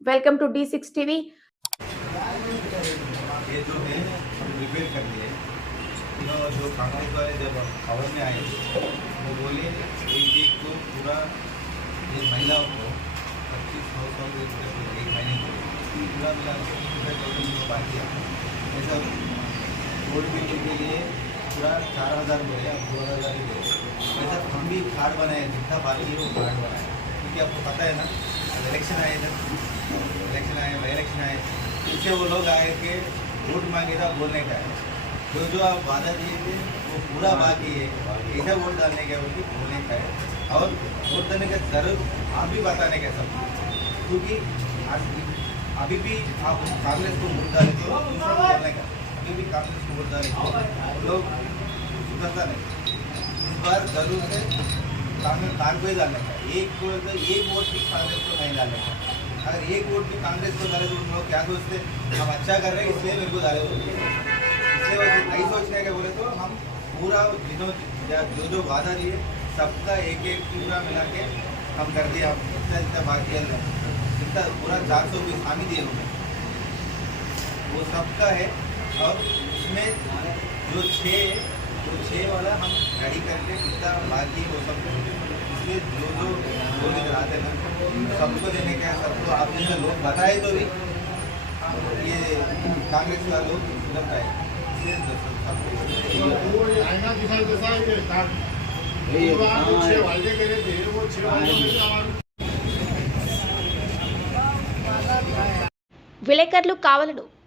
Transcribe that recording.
Welcome to D six TV जो तो जब खबर में आए, वो बोले को पूरा को पच्चीस बिल चार हज़ार अब दो हज़ार ही बोले हम भी कार्ड बनाए, जितना बाकी है वो कार्ड बनाए। क्योंकि आपको पता है ना इलेक्शन आए इधर। इलेक्शन आए इलेक्शन आए। पीछे वो लोग आए के वोट मांगे था बोलने का है। जो जो आप वादा दिए थे वो पूरा बाकी है। ऐसा वोट डालने का है, वो भी बोलने का है। और वोट देने का ज़रूर आप भी बताने का सब। क्योंकि आज- अभी भी आप कांग्रेस को वोट डाले तो बोलने का। अभी भी कांग्रेस को वोट डाले तो लोग सुधरता नहीं। इस बार ज़रूर से कांग्रेस कांग्रेस को ही। डालने का एक को तो एक वोट भी कांग्रेस को नहीं डालने का अगर एक वोट भी कांग्रेस को डाले तो उन लोग क्या सोचते? हम अच्छा कर रहे हैं, इसलिए मेरे को डाले बोलते इसलिए नहीं सोचने के बोले तो हम पूरा जिनो जो जो वादा दिए सबका एक एक पूरा मिला के हम कर हम जितना जितना बाकी जितना पूरा चार सौ बीस हामी दिए उन्हें वो सबका है। और उसमें जो छः जो छः वाला हम रेडी करके कितना बाकी वो सब इसलिए जो जो लोग इधर आते हैं ना सबको देने का है, सबको आप जैसे लोग बताए तो भी ये कांग्रेस का लोग सुधर पाए इसलिए सबको वो ये आईना दिखाई देता है ये कार्ड वो आप जो छह वायदे करे थे वो छह वायदे में से हमारे విలేకరులు కావాలను